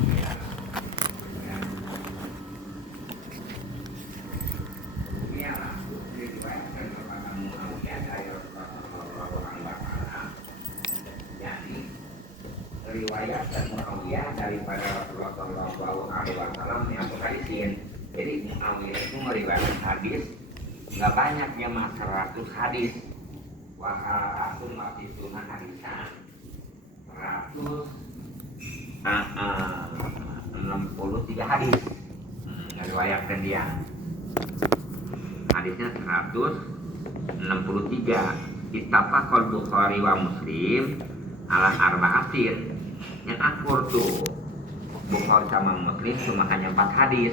Ya. Inilah diriwayatkan kepada Muawiyah dari Rasulullah SAW. Jadi riwayat dan Muawiyah daripada Rasulullah SAW yang hadisin. Jadi Muawiyah itu meriwayatkan hadis nggak banyak, ya mas, 100 hadis. Wahal masih sunnah hadisan 163 hadis meriwayatkan dia. Hadisnya 163. Ittafaqal Bukhari wa Muslim ala arba'atin. Yang akur tuh Bukhari sama Muslim cuma hanya 4 hadis.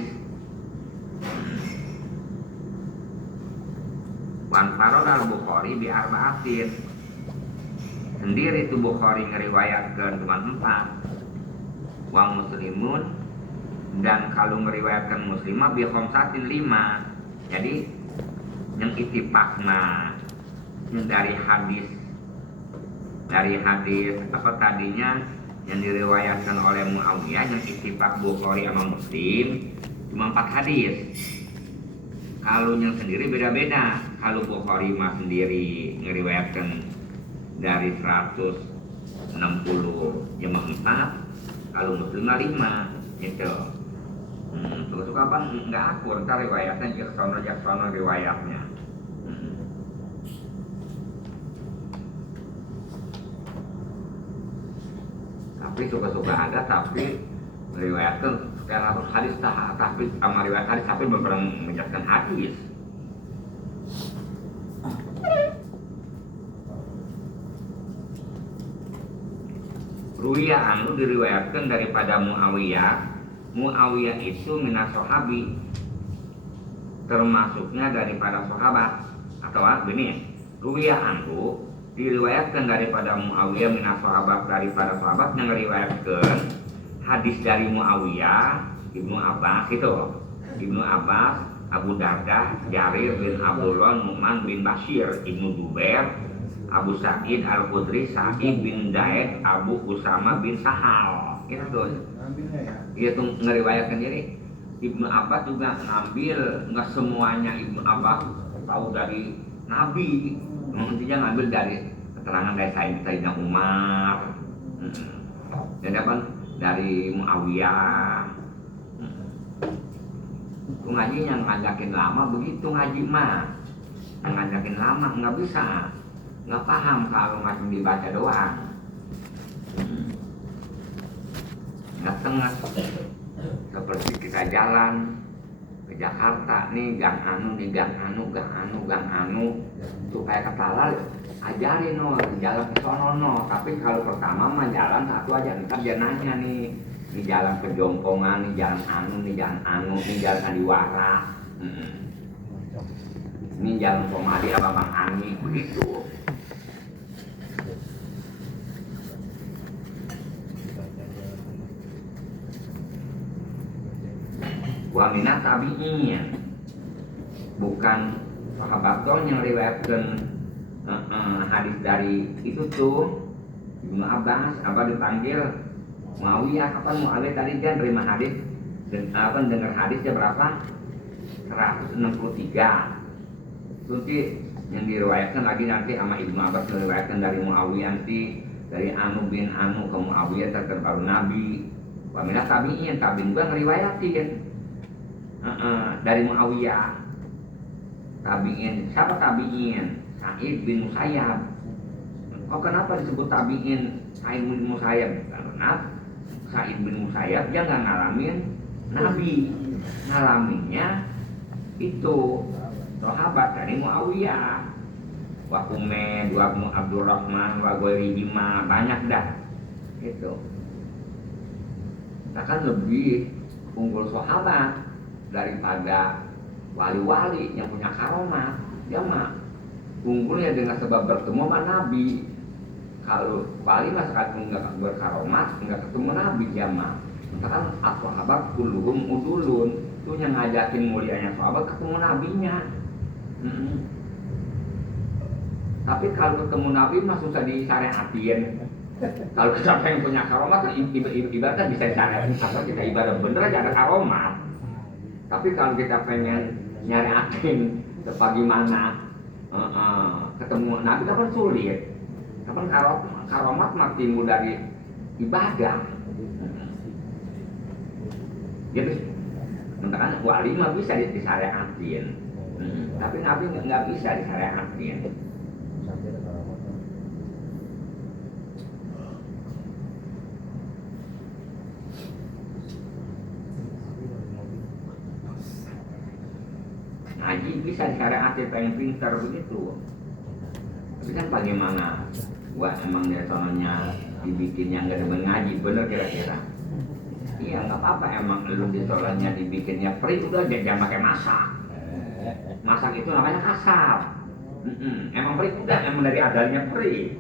Wan farodal Bukhari bi arba'atin. Sendiri itu Bukhari ngeriwayatkan cuma 4. Wa Muslimun, dan kalau meriwayatkan Muslimah bi khamsatin 5. Jadi yang ittifaqna dari hadis apa tadinya yang diriwayatkan oleh Muawiyah, yang ittifaq Bukhari sama Muslim cuma 4 hadis. Kalau yang sendiri beda-beda. Kalau Bukhari mah sendiri ngeriwayatkan dari 160 cuma 4. Kalau Muslim 5 gitu. Terus apa nggak akur, ntar riwayatnya jaksono riwayatnya. Tapi suka-suka ada, tapi meriwayatkan sekarang hadis tapi sama riwayat hadis tapi belum pernah menjelaskan hadis. Ruwiya anu diriwayatkan daripada Muawiyah itu minas sahabi, termasuknya daripada sahabat. Atau begini ya, Ruwiya anu diriwayatkan daripada Muawiyah minas sahabat, daripada sahabat yang meriwayatkan hadis dari Muawiyah, Ibnu Abbas itu, Ibnu Abbas, Abu Darda, Jarir bin Abdullah, Nu'man bin Bashir, Ibnu Jubair, Abu Sa'id Al-Khudri, Sa'id bin Zaid, Abu Usama bin Sahal. Itu tuh. Dia tuh ngeriwayatkan. Jadi Ibnu Abbas juga ngambil, nggak semuanya Ibnu Abbas tahu dari Nabi. Intinya ngambil dari keterangan dari Sayyidina Umar. Jadi apa? Dari Muawiyah. Ngaji yang ngajakin lama begitu ngaji mah. Yang ngajakin lama nggak bisa, nggak paham kalau macam dibaca doang. Nggak tengah. Seperti kita jalan ke Jakarta nih, gang anu supaya ketalal ajarin jalan ke sono. Tapi kalau pertama mah jalan satu aja, ntar dia nanya nih, ini jalan ke Jongkongan, ini jalan ini jalan Adiwara, ini jalan Somadi apa Bang Ani, begitu. Wa minat tabi'in, bukan sahabat dong yang riwayatkan hadis dari itu tuh Ibnu Abbas. Apa dipanggil Muawiyah, kapan Muawiyah tadi dia terima hadis dan apa dengar hadisnya berapa? 163. Nanti yang diriwayatkan lagi nanti sama Ibnu Abbas meriwayatkan dari Muawiyah, nanti dari Anu bin Anu ke Muawiyah terbaru Nabi. Wa minat tabi'in, tabi'in juga ngeriwayatin dari Muawiyah. Tabi'in, siapa tabi'in? Sa'id bin Musayyab. Oh, kenapa disebut tabi'in Sa'id bin Musayyab? Karena Sa'id bin Musayyab dia nggak ngalamin Nabi, ngalaminnya itu sahabat dari Muawiyah. Wa Umayyah, wa Abdurrahman, wa Ghairihima, banyak dah. Itu. Kita kan lebih unggul sahabat daripada wali-wali yang punya karomah. Dia mah unggulnya dengan sebab bertemu sama Nabi. Kalau wali mah sekali nggak berkaromat, nggak ketemu Nabi dia mah. Kan sahabat kulluhum udulun, itu yang ngajakin mulianya sahabat ketemu Nabinya. Tapi kalau ketemu Nabi mah susah disyariatin. Kalau kita pengen punya karomat kan ibaratnya bisa disyariatkan apa kita ibadah bener aja ada karomat. Tapi kalau kita pengen nyariatin bagaimana ketemu Nabi kan sulit. Kapan karomat makin mudah dari ibadah. Jadi kan wali mah bisa disyariatin. Tapi Nabi nggak bisa disyariatin. Ngaji bisa disyariatin pengen pintar begitu. Tapi kan bagaimana? Gua emang dari sononya dibikinnya nggak demen ngaji, bener kira-kira? Iya nggak apa-apa emang lu di sononya dibikinnya free udah jangan pakai masak. Masak itu namanya kasar. Emang free udah emang dari adanya free.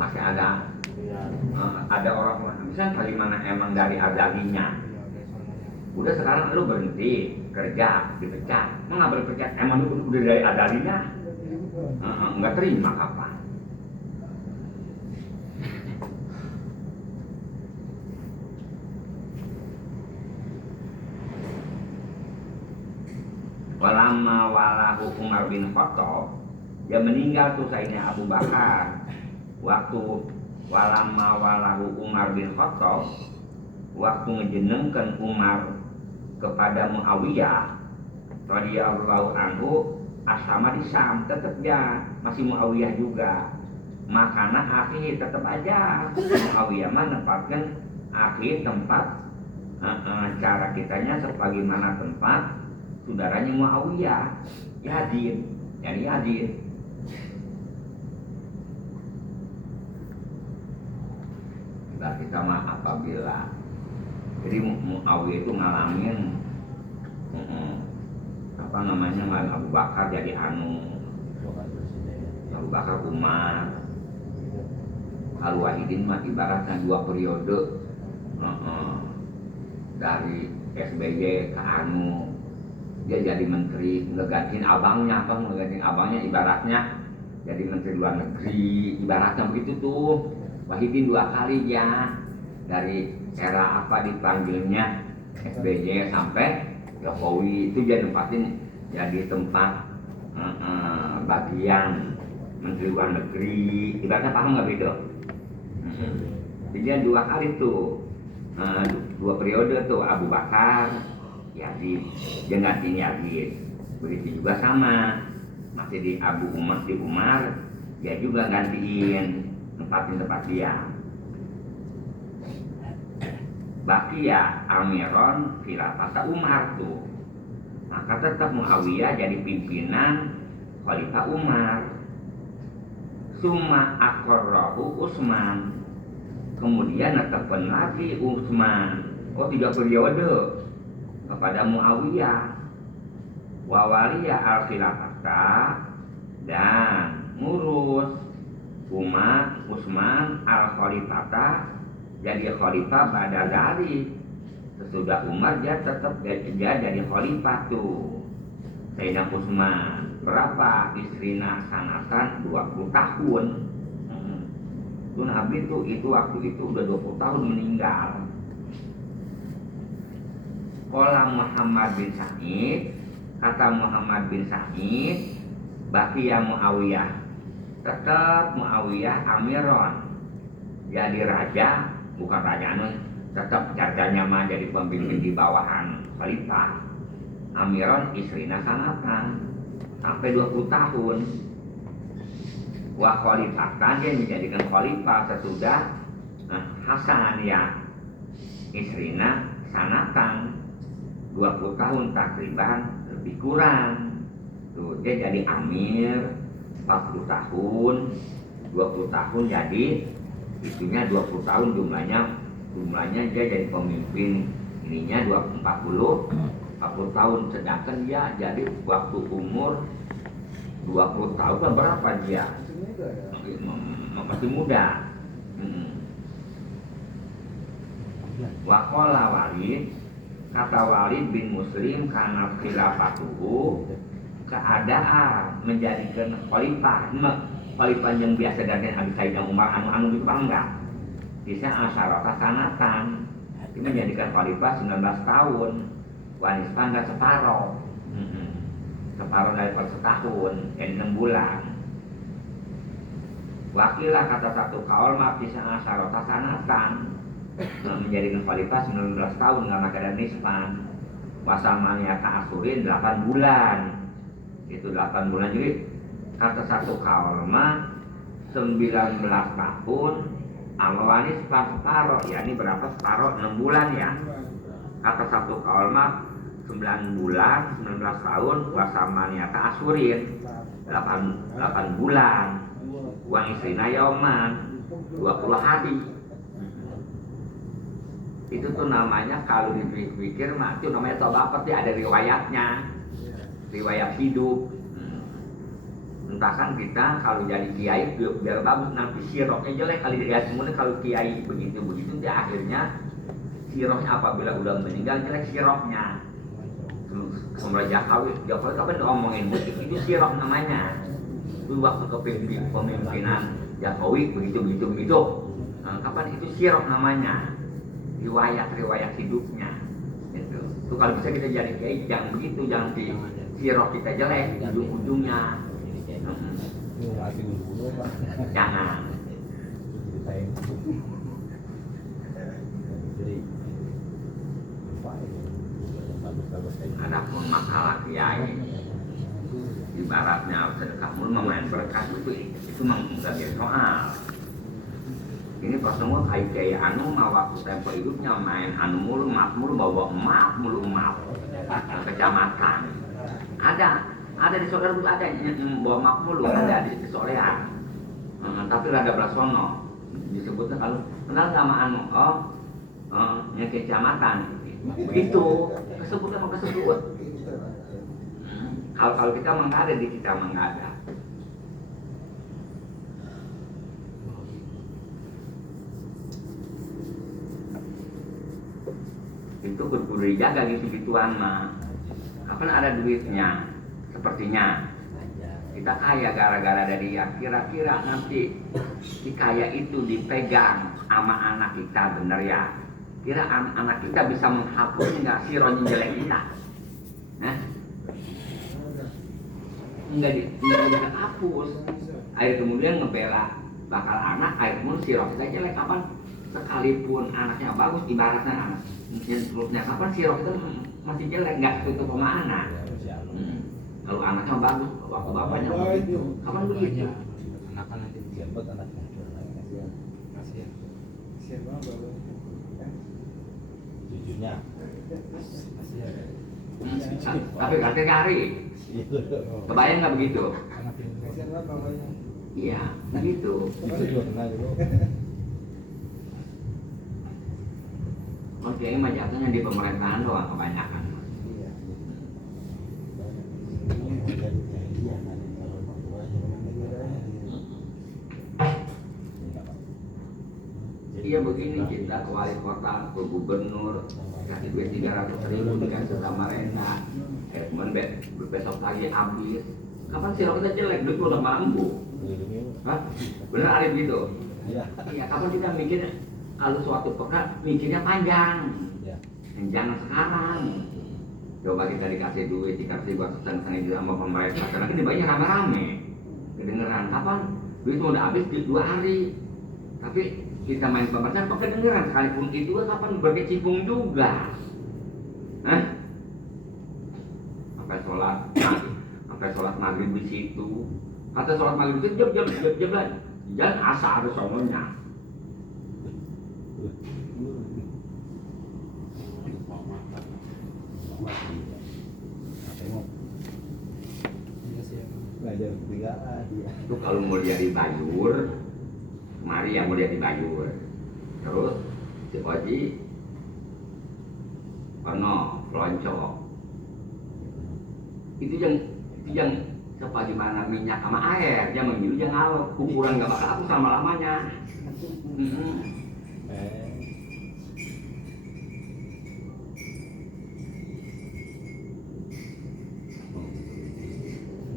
Pakai ada orang misalnya bagaimana emang dari adanya. Udah sekarang lu berhenti kerja dipecat, nggak berpecat emang lu udah dari adalinya nggak terima kapan? Walama walahu Umar bin Khattab, dia meninggal tuh Sayyidina Abu Bakar. Waktu walama walahu Umar bin Khattab, waktu ngejenengkan Umar kepada Muawiyah radhiyallahu anhu asama di Syam, tetap dia masih Muawiyah juga. Makanya akhir tetap aja Muawiyah mah nepatkan akhir tempat cara kitanya sebagaimana tempat saudaranya Muawiyah Yazid, jadi Yazid. Nah, kita mah apabila jadi Muawiyah itu ngalamin apa namanya Abu Bakar jadi Abu Bakar Umar Al-Wahidin mah ibaratnya 2 periode dari SBY ke dia jadi menteri ngegantiin abangnya ibaratnya jadi menteri luar negeri ibaratnya begitu tuh. Wahidin 2 kali ya dari era apa dipanggilnya SBY sampai Jokowi itu jadi nempatin jadi tempat bagian menteri luar negeri ibaratnya paham nggak gitu? Jadi 2 kali tuh 2 periode tuh Abu Bakar Yazid dia gantiin Yazid, begitu juga sama masih di Abu Umar di Umar dia juga gantiin tempatin tempat dia. Bakia Amiron Khilafah Umar tuh, maka tetap Muawiyah jadi pimpinan Khalifah Umar. Summa akorrohu Utsman, kemudian netepkan lagi Utsman 3 periode kepada Muawiyah. Wawaliya al khilafah dan ngurus Utsman al khalifata jadi khalifah pada dari sesudah Umar dia tetap jadi khalifah tuh. Sayyidina Utsman berapa istrina sanatan 20 tahun. Tuh Nabi tuh itu waktu itu udah 20 tahun meninggal. Qala Muhammad bin Sa'id, kata Muhammad bin Sa'id, baqiya Muawiyah, tetap Muawiyah amiron, jadi raja, bukan raja tetap jaganya mah jadi pemimpin di bawahan khalifah. Amiron istrina sanatan sampai 20 tahun. Wa khalifatan dia menjadikan khalifah sesudah Hasan ya istrina sanatan 20 tahun takriban lebih kurang. Tuh dia jadi amir 40 tahun, 20 tahun jadi itunya 20 tahun jumlahnya dia jadi pemimpin ininya 40 tahun, sedangkan dia jadi waktu umur 20 tahun berapa dia? Masih muda. Waqala Walid, kata Walid bin Muslim karena khilafatuhu keadaan menjadikan khalifah khalifah yang biasa dari Abi Sayyidina Umar anu gitu kan enggak. Bisa asyarata sanatan. Dia menjadikan khalifah 19 tahun. Waniskan dan separuh. Separuh dari setahun, 6 bulan. Wakilah kata satu kaul bisa asyarata sanatan. Menjadikan khalifah 19 tahun karena keadaan nispan. Wasamania ka'asurin 8 bulan. Itu 8 bulan, jadi kata satu kaul 19 tahun. Amawani separuh, ya ini berapa separuh 6 bulan ya. Kata satu kaul 9 bulan, 19 tahun. Wasamania ka'asurin 8 bulan. Uang istrina yauman 20 hari. Itu tuh namanya kalau dipikir itu namanya tobakat ya, ada riwayatnya, riwayat hidup. Entahkan kita kalau jadi kiai biar bagus, nanti siroknya jelek kali dilihat semuanya. Kalau kiai begitu di akhirnya siroknya apabila udah meninggal jelek siroknya. Semua Jokowi kapan ngomongin musik itu sirok namanya. Itu waktu kepemimpinan Jokowi begitu. Nah, kapan itu sirok namanya? Riwayat hidupnya gitu. Tuh kalau bisa kita jadi kiai jangan begitu, jangan di sirok kita jelek ujung-ujungnya. Jangan. Ada pun masalah kiai ibaratnya sedekah mulu memain berkah itu memang enggak jadi soal. Ini pas semua kayak anu mah waktu tempo hidupnya main anu mulu emak mulu bawa emak mulu kecamatan. Ada di saudara itu ada yang bawa emak mulu ada di solean. Tapi rada belasono disebutnya kalau kenal sama anu yang kecamatan begitu kesebut. Kalau kita nggak ada di kita nggak ada. Itu kudu dijaga gitu-gituan mah. Kapan ada duitnya? Sepertinya kita kaya gara-gara dari ya kira-kira nanti si kaya itu dipegang sama anak kita, bener ya? Kira anak kita bisa menghapus nggak sironya jelek kita? Nggak bisa hapus. Air kemudian ngebela bakal anak, air kemudian sirok kita jelek kapan? Sekalipun anaknya bagus, ibaratnya anak terusnya kapan sirok itu masih jelek, nggak tutup sama anak. Kalau anaknya bagus, waktu bapaknya begitu, kapan begitu? Anak nanti diambil anaknya. Kasihan banget jujurnya. Tapi kaki-kaki kebayang nggak begitu? Iya, begitu. Oke, ini mah jatuhnya di pemerintahan doang kebanyakan. Iya begini, kita ke wali kota, ke gubernur, kasih duit 300.000 dikasih sama renta. Kemudian besok lagi habis. Kapan sih kita jelek, duit udah mampu? Hah? Bener ada gitu? Iya, kapan kita mikir kalau suatu perkara mikirnya panjang. Jangan sekarang. Coba kita dikasih duit, dikasih buat setengah juta sama pemerintah, karena kita dibayar rame-rame. Kedengeran, kapan? Duit udah habis di 2 hari. Tapi kita main pemerintah, kok kedengeran? Sekalipun itu kapan berkecimpung juga. Hah? Sampai sholat maghrib di situ. Kata sholat maghrib itu jam asar soalnya. Itu kalau mau dia dibayur, mari yang mau dia dibayur. Terus si Oji, loncok. Itu yang apa gimana minyak sama air, jangan minum jangan ngalok, ukuran nggak bakal aku sama lamanya.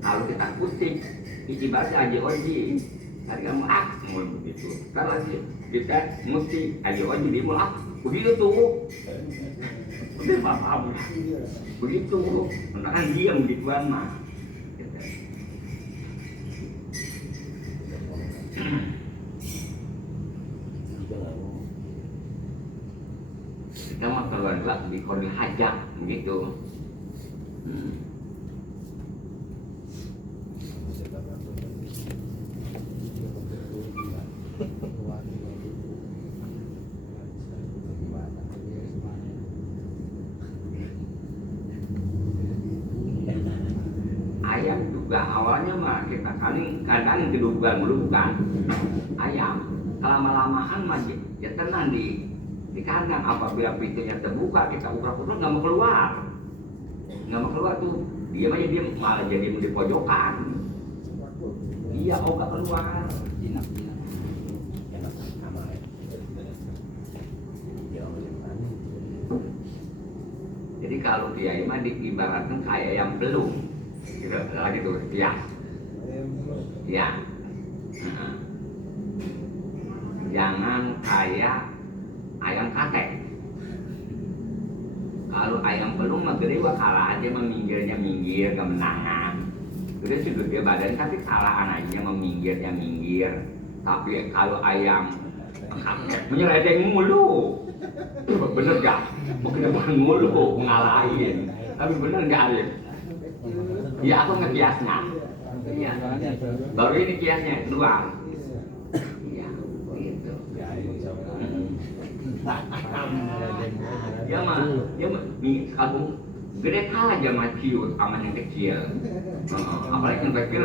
Kalau kita kutip ibaratnya aja oji tadi kamu mau begitu kalau sih kita mesti aja oji dia mau begitu tuh udah paham begitu kan diam gituan mah kita mah keluar di kode hajat begitu. Ayam juga awalnya mah kita kadang kedugaan dulu bukan ayam lama-lamaan mah ya tenang di kandang apabila pintunya terbuka kita ukur-ukur nggak mau keluar tuh dia malah jadi di pojokan iya nggak keluar jadi kalau dia mah diibaratkan kayak yang belum gitu lagi tuh ya jangan kayak ayam katek. Kalau ayam pelung mah gede wah kalah aja minggir kemenangan. Udah juga dia badan tapi kalah aja minggir. Tapi kalau ayam katek menyerempet mulu. Bener gak? Bukan mulu ngalahin. Tapi bener gak Alif? Ya aku ngekiasnya. Iya. Baru ini kiasnya keluar. Iya, gitu. Dia mah kalau gede kalah aja mah ciut sama yang kecil. Apalagi yang kecil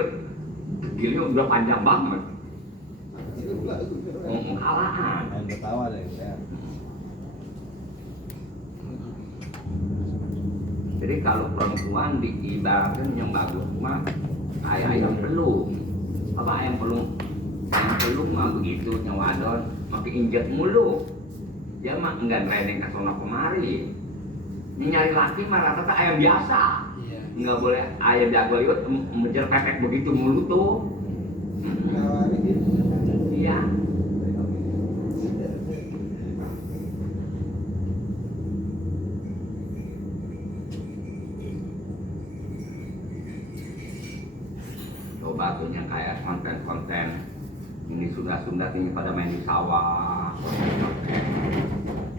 gilnya udah panjang banget. Kalahan. Ketawa deh ya. Jadi kalau perempuan diibaratkan yang bagus mah ayam pelung. Apa ayam pelung mah begitu yang wadon makin injek mulu. Dia mah enggak training ke sono kemari. Ini nyari laki mah rata-rata ayam biasa. Enggak boleh ayam jago liwat menjer pepek begitu mulu tuh. Iya. Coba tuh yang kayak konten-konten ini Sunda ini pada main di sawah,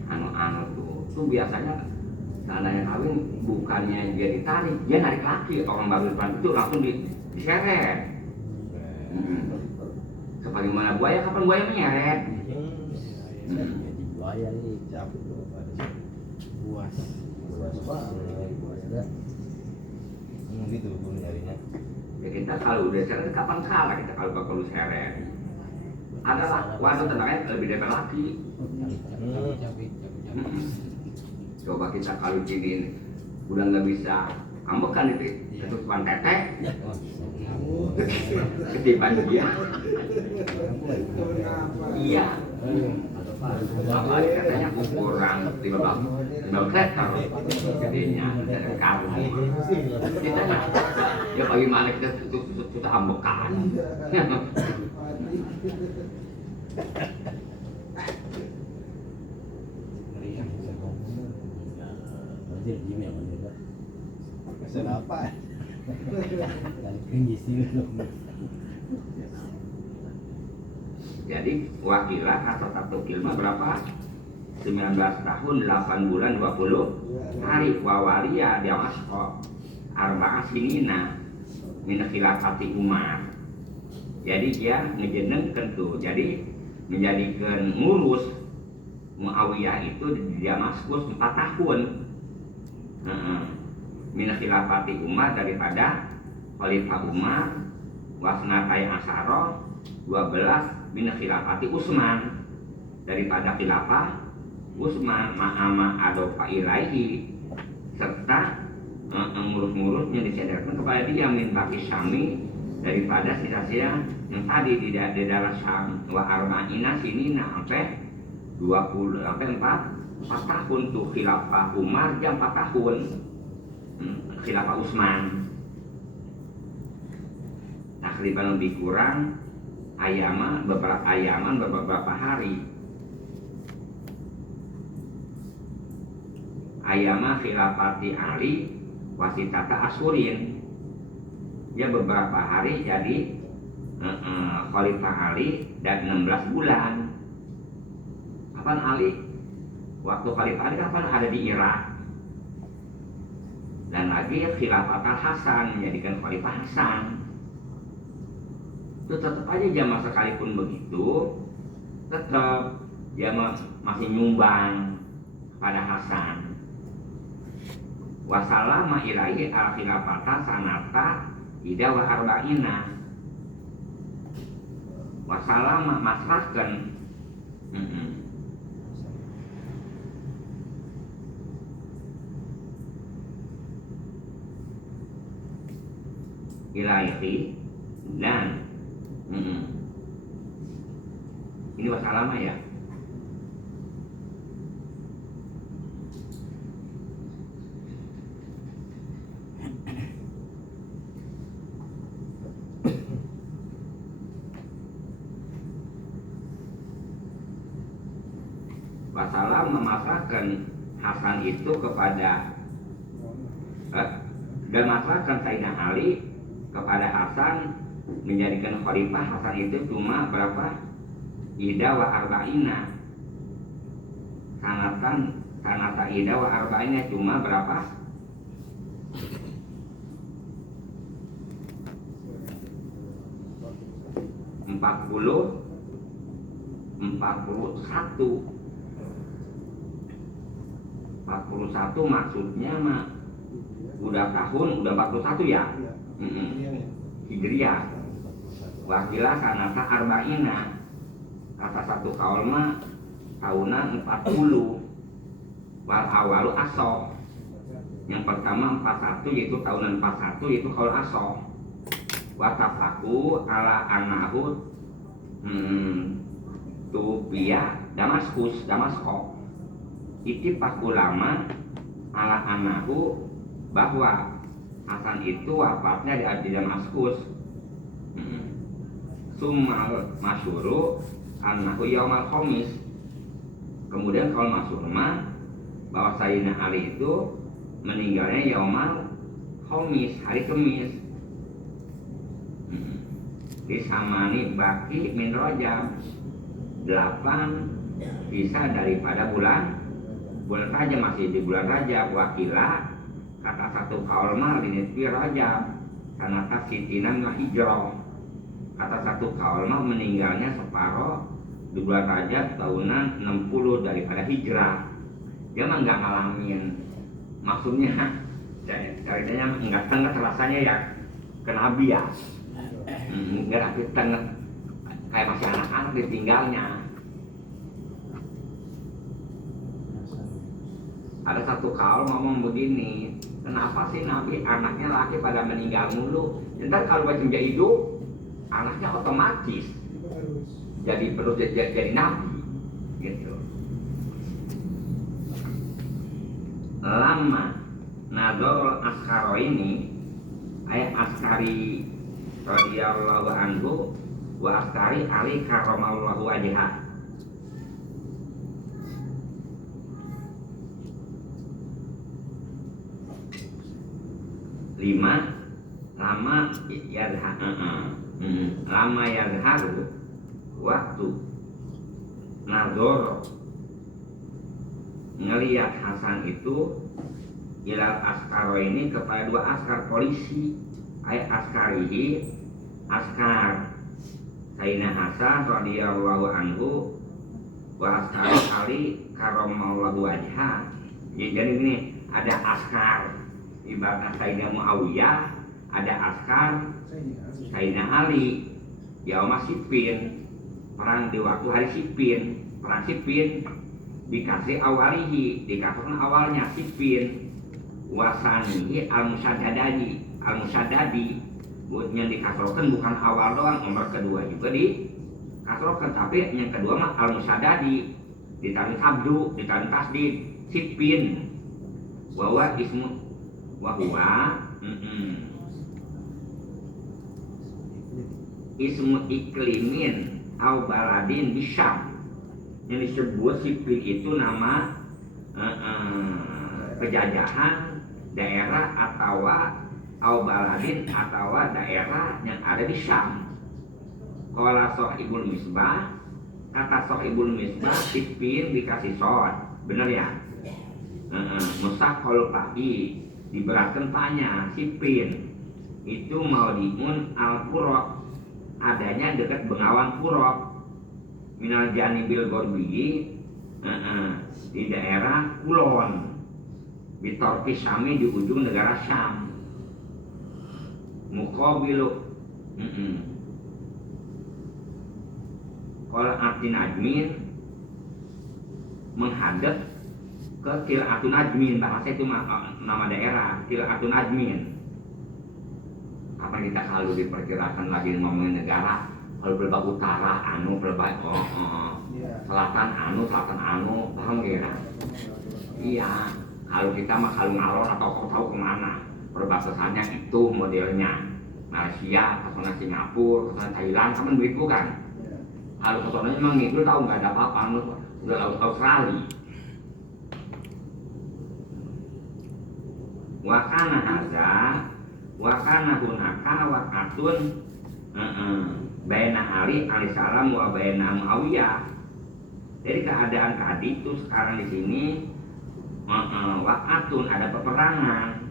anu tuh biasanya seandainya kawin bukannya dia ditarik, dia narik laki orang baru depan itu langsung diseret. Sebagaimana buaya, kapan buaya menyeret? Buaya nih cabut buas buaya gitu pun nyarinya. Ya kita kalau udah seret kapan kalah kita kalau seret. Adalah wanita tenangnya lebih dari laki. Coba kita kalau gini udah nggak bisa ambek kan itu terus ban tetek ketiban dia. Iya. Apalagi katanya ukuran 15 meter gedenya dari karung. Kita ya bagaimana kita sudah ambekan. Kenapa? Jadi wakilah atau satu kilma berapa? 19 tahun 8 bulan 20 hari wawalia dia masuk arba'ah sinina min khilafati Umar. Jadi dia ngejenengkeun tuh. Jadi menjadikan ngurus Muawiyah itu di Damaskus 4 tahun. Min khilafati Umar daripada Khalifah Umar wasnatai asyara 12 min khilafati Utsman daripada khilafah Utsman ma'ama adofa ilaihi serta ngurus-ngurusnya disedarkan kepada dia min baki Syami daripada sisa-sisa yang tadi di daerah Syam wa arba'ina sinina sampai 20 sampai 4 tahun tuh khilafah Umar jam 4 tahun khilafah Utsman. Nah takriban lebih kurang beberapa hari. Ayama khilafati Ali wasitata asurin, ya beberapa hari jadi Khalifah Ali dan 16 bulan. Kapan Ali? Waktu Khalifah Ali kapan ada di Irak. Dan lagi khilafat Hasan menjadikan Khalifah Hasan. Itu tetap aja jamaah sekalipun begitu, tetap dia masih nyumbang pada Hasan. Wasalama ilaihi al khilafata sanata ida wa arba'ina. Wasalama masrahkan ilaihi dan ini wasalama ya. Wasalam memasrahkan Hasan itu kepada dan masrahkan Sayyidina Ali kepada Hasan, menjadikan khalifah. Hasan itu cuma berapa? Ida wa arba'ina sanata ida wa arba'ina, cuma berapa? 41 maksudnya mah udah 41 ya. Hijriah. Wakilah sanata arba'ina, kata satu kaul mah tahunan 40. Wal awalu aso, yang pertama 41 yaitu tahunan 41 yaitu kaul aso. Watafaku ala anahu tupia Damasko. Ittifaq ulama ala anahu, bahwa Hasan itu wafatnya di Damaskus. Summal masyhuru annahu yaumal khamis. Kemudian kalau masyhur mah bahwa Sayyidina Ali itu meninggalnya yaumal khamis, hari Kamis. Disamani baki min Rajab, 8 bisa daripada bulan Rajab, masih di bulan Rajab. Wakila kata satu kaul mah linitfi Rajab sanata sitinan wa hijrah, kata satu kaul mah meninggalnya separuh di bulan Rajab tahunan 60 daripada hijrah. Dia mah nggak ngalamin, maksudnya ceritanya nggak tengah rasanya ya kenabi ya, nggak tapi tengah kayak masih anak-anak ditinggalnya. Ada satu kaul ngomong begini, kenapa sih Nabi anaknya laki pada meninggal mulu? Ntar kalau baca hidup, anaknya otomatis jadi Nabi, gitu. Lama Nador Askaro ini, ayat Askari radhiyallahu anhu wa Askari Ali karramallahu wajhah. Lama yadharu waktu Nador ngelihat Hasan itu ilal askaro ini kepada 2 askar polisi, ayat askarihi askar Sayyidina Hasan radhiyallahu anhu wa askar Ali karramallahu wajhah. Jadi ini ada askar ibarat Sayyidina Muawiyah, ada askar Sayyidina Ali yaum Siffin, perang di waktu hari Siffin. Perang Siffin dikasih dikasihkan awalnya Siffin, wasanihi al-musaddadi yang dikasrokan bukan awal doang, nomor kedua juga dikasrokan, tapi yang kedua mah al-musaddadi ditarik abdu, ditarik tasdid Siffin bahwa ismu wahwa ismu iklimin au baladin bisyam. Yang disebut sipil itu nama penjajahan daerah atau au baladin atau daerah yang ada di Syam. Qala Shahibul Misbah, kata Shahibul Misbah sipin dikasih shod, bener ya? Musaqqal fa'i diberatkan fa'nya sipin itu maudiun al-qura, adanya dekat Bengawan Qura, minal janibil gorbi, di daerah kulon, di Turki Syami, di ujung negara Syam. Muqabilu kalau arti najmin menghadap ke Tilatun Najmin, bahasa itu nama daerah Tilatun Najmin. Apa kita selalu diperkirakan lagi ngomongin negara, kalau berbagi utara anu berbagi selatan anu paham kira? Iya, kalau kita mah kalau ngalor atau tahu kemana perbatasannya itu modelnya Malaysia, kesana Singapura, kesana Thailand, sama begitu kan? Kalau kesana memang itu tahu nggak ada apa-apa, udah laut Australia. Wakana haza, wakana hunaka wakatun baina Ali alaihissalam wa baina Muawiyah. Jadi keadaan tadi itu sekarang di sini wakatun ada peperangan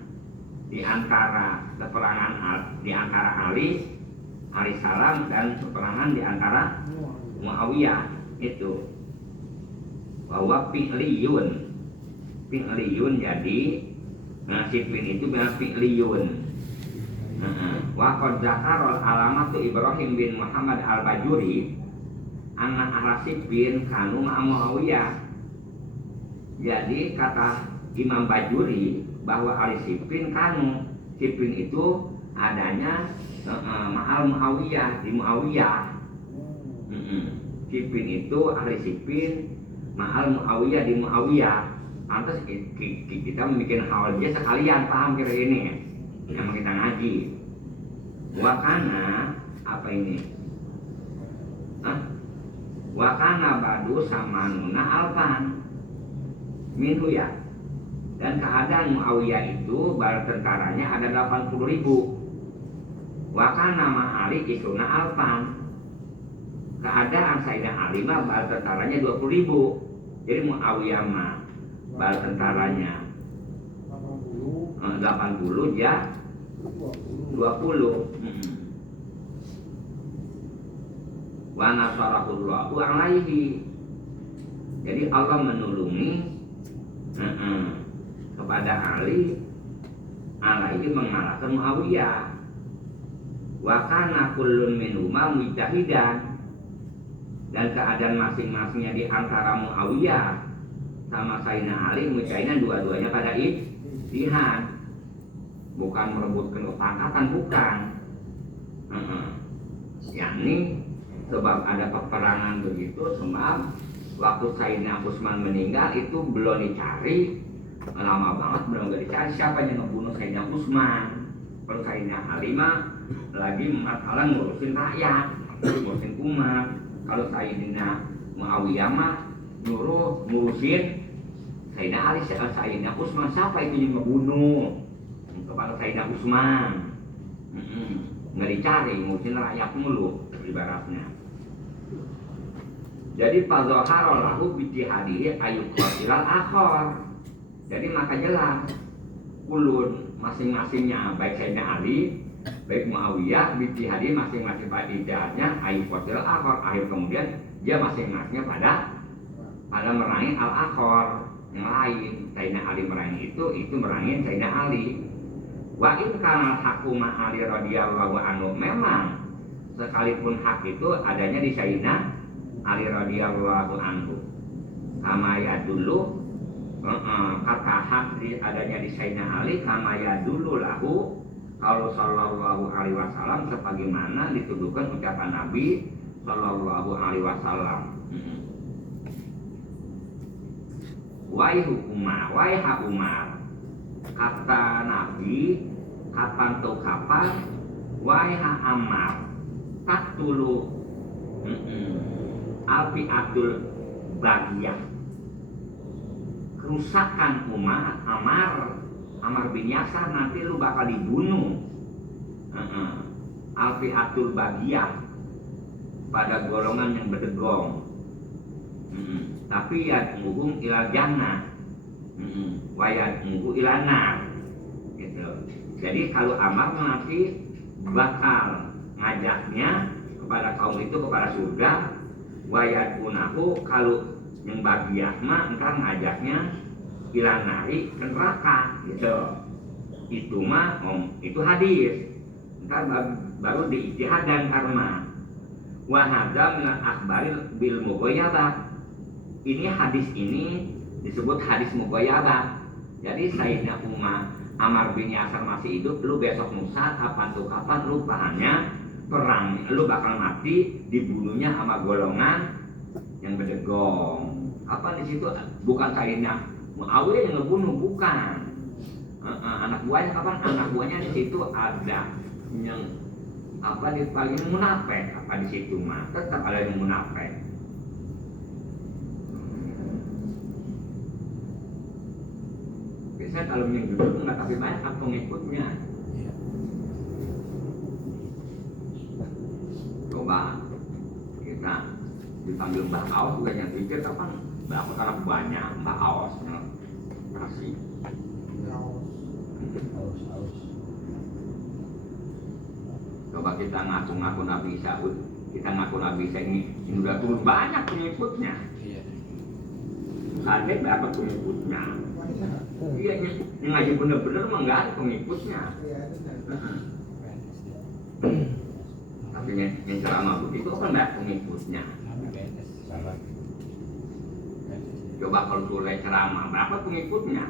di antara Ali alaihissalam dan peperangan di antara Muawiyah itu. Bahwa fi'liyun jadi sipin itu bilang fi'liyun. Wa qad zakarul alamatu Ibrahim bin Muhammad al-Bajuri anak ahla sipin kanu Muawiyah. Jadi kata Imam Bajuri bahwa ahli sipin kanu, sipin itu adanya ma'al Muawiyah, di Muawiyah. Sipin itu ahli sipin ma'al Muawiyah, di Muawiyah. Pantas kita membuat hal dia sekalian paham kira ini yang kita ngaji. Wakana apa ini? Wakana badu sama nuna alpan minhu ya. Dan keadaan Muawiyah itu bala tentaranya ada 80.000. Wakana ma'ali isuna alpan. Keadaan Sayyidina Ali mah bala tentaranya 20.000. Jadi Muawiyah mah bala tentaranya 80 ya 20. Wa nasarahullahu alaihi. Jadi Allah menolongi kepada Ali alaihi mengalahkan Muawiyah. Wa kana kullun minhuma mujtahidan, dan keadaan masing-masingnya di antara Muawiyah sama Sayyidina Ali mujtahidan, dua-duanya pada ijtihad, bukan merebutkan pangkatan, bukan. Yakni sebab ada peperangan begitu, sebab waktu Sayyidina Utsman meninggal itu belum dicari, lama banget belum dicari siapa yang ngebunuh Sayyidina Utsman. Kalau Sayyidina Ali mah lagi masalah ngurusin rakyat, ngurusin umat. Kalau Sayyidina Muawiyah mah nyuruh ngurusin Sayyidina Ali, Sayyidina Utsman siapa itu yang ngebunuh kepada Sayyidina Utsman. Nggak dicari, ngurusin rakyat mulu ibaratnya. Jadi fadzaharal lahu bijihadihi ayub qatilal akhar. Jadi maka jelas kulun masing-masingnya, baik Sayyidina Ali baik Muawiyah bijihadihi masing-masing pada ijtihadnya ayub qatilal akhar. Akhir kemudian dia masing-masingnya pada merangi al-akhar yang lain. Sayyidina Ali merangi itu merangin Sayyidina Ali. Wa in kana hakuma Ali radhiyallahu anhu, memang sekalipun hak itu adanya di Sayyidina Ali radhiyallahu anhu. Kama ya dulu kata hak adanya di Sayyidina Ali, kama ya dulu lahu kalau sallallahu alaihi wasallam, sebagaimana dituduhkan ucapan Nabi sallallahu alaihi wasallam. Wahai Umar, wahai Umar, kata Nabi kapan tuh kapan, wahai Ammar, taktulu alfi atul bagiyah, kerusakan umat Amar bin Yasar, nanti lu bakal dibunuh. Alfi atul bagiyah, pada golongan yang berdegong. Tapi ya nguhum ilal jannah, wayat nguhu ilal nar, gitu. Jadi kalau Amar nanti bakal ngajaknya kepada kaum itu kepada surga, wayat unahu, kalau yang bagiyah mah entar ngajaknya ilal nari ke neraka, gitu. Itu mah itu hadis. Entar baru diijtihad dan karma. Wa hadza min akhbaril bil mughayabah. Ini hadis ini disebut hadis mughayabah. Jadi Sayyidina Amar bin Yasar masih hidup, lu besok lusa kapan lu bahannya perang, lu bakal mati dibunuhnya sama golongan yang berdegong. Apa di situ bukan Sayyidina Muawiyah yang ngebunuh, bukan. Anak buahnya, kapan anak buahnya di situ ada yang apa dipanggil munafik, apa di situ mah tetap ada yang munafik. Biasanya kalau yang duduk nggak tapi banyak kan pengikutnya. Coba kita dipanggil Mbah Aos juga yang pikir kapan berapa karena banyak Mbah Aos kasih. Coba kita ngaku-ngaku Nabi Isa, kita ngaku Nabi Isa ini udah turun banyak pengikutnya. Ada berapa pengikutnya? Iya, yang ngaji bener-bener mah nggak ada pengikutnya. Tapi yang ceramah begitu kan nggak pengikutnya. Coba kalau Sule ceramah, berapa pengikutnya?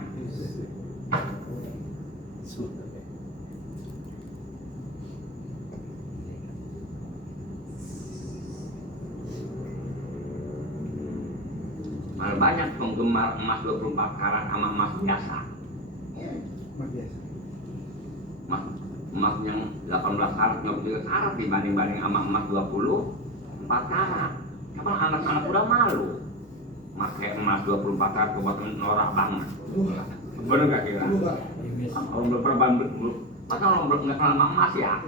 Malah banyak penggemar emas 24 karat sama emas biasa. Emas yang 18 karat, 23 karat dibanding sama emas 24 karat. Kapan anak-anak udah malu pakai emas 24 karat, kebetulan norak banget. Bener gak kira? Kalau belum pernah masa orang belum nggak kenal emas ya?